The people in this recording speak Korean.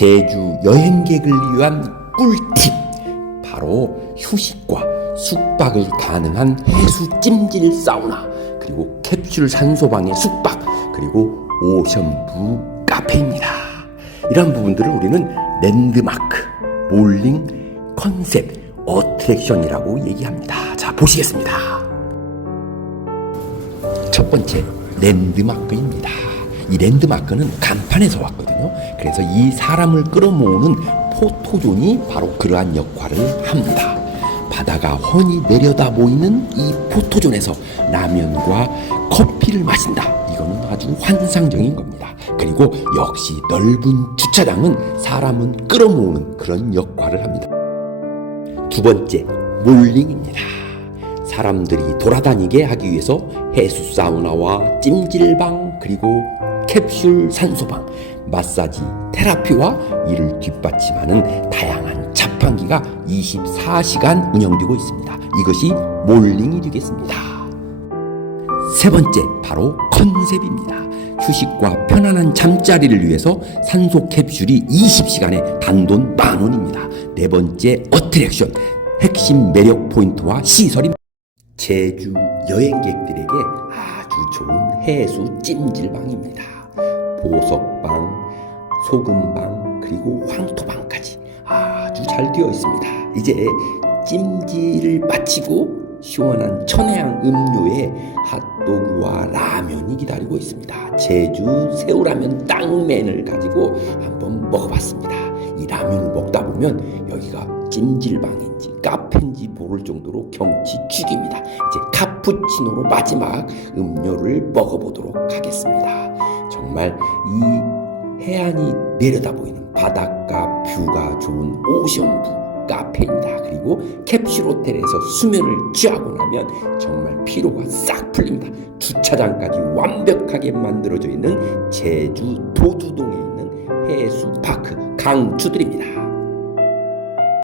제주 여행객을 위한 꿀팁 바로 휴식과 숙박을 가능한 해수 찜질 사우나 그리고 캡슐 산소방의 숙박 그리고 오션부 카페입니다. 이런 부분들을 우리는 랜드마크, 몰링, 컨셉, 어트랙션이라고 얘기합니다. 자 보시겠습니다. 첫 번째 랜드마크입니다. 이 랜드마크는 간판에서 왔거든요. 그래서 이 사람을 끌어모으는 포토존이 바로 그러한 역할을 합니다. 바다가 훤히 내려다 보이는 이 포토존에서 라면과 커피를 마신다. 이거는 아주 환상적인 겁니다. 그리고 역시 넓은 주차장은 사람은 끌어모으는 그런 역할을 합니다. 두 번째, 몰링입니다. 사람들이 돌아다니게 하기 위해서 해수 사우나와 찜질방 그리고 캡슐 산소방, 마사지, 테라피와 이를 뒷받침하는 다양한 자판기가 24시간 운영되고 있습니다. 이것이 몰링이 되겠습니다. 세 번째, 바로 컨셉입니다. 휴식과 편안한 잠자리를 위해서 산소 캡슐이 20시간에 단돈 만 원입니다. 네 번째, 어트랙션. 핵심 매력 포인트와 시설입니다. 제주 여행객들에게 아주 좋은 해수 찜질방입니다. 보석방, 소금방, 그리고 황토방까지 아주 잘 되어 있습니다. 이제 찜질을 마치고 시원한 천혜향 음료에 핫도그와 라면이 기다리고 있습니다. 제주 새우라면 땅맨을 가지고 한번 먹어봤습니다. 이 라면을 먹다 보면 여기가 찜질방인지 카페인지 모를 정도로 경치 죽입니다. 이제 카푸치노로 마지막 음료를 먹어보도록 하겠습니다. 정말 이 해안이 내려다 보이는 바닷가 뷰가 좋은 오션뷰 카페입니다. 그리고 캡슐 호텔에서 수면을 취하고 나면 정말 피로가 싹 풀립니다. 주차장까지 완벽하게 만들어져 있는 제주 도두동에 있는 해수파크 강추드립니다.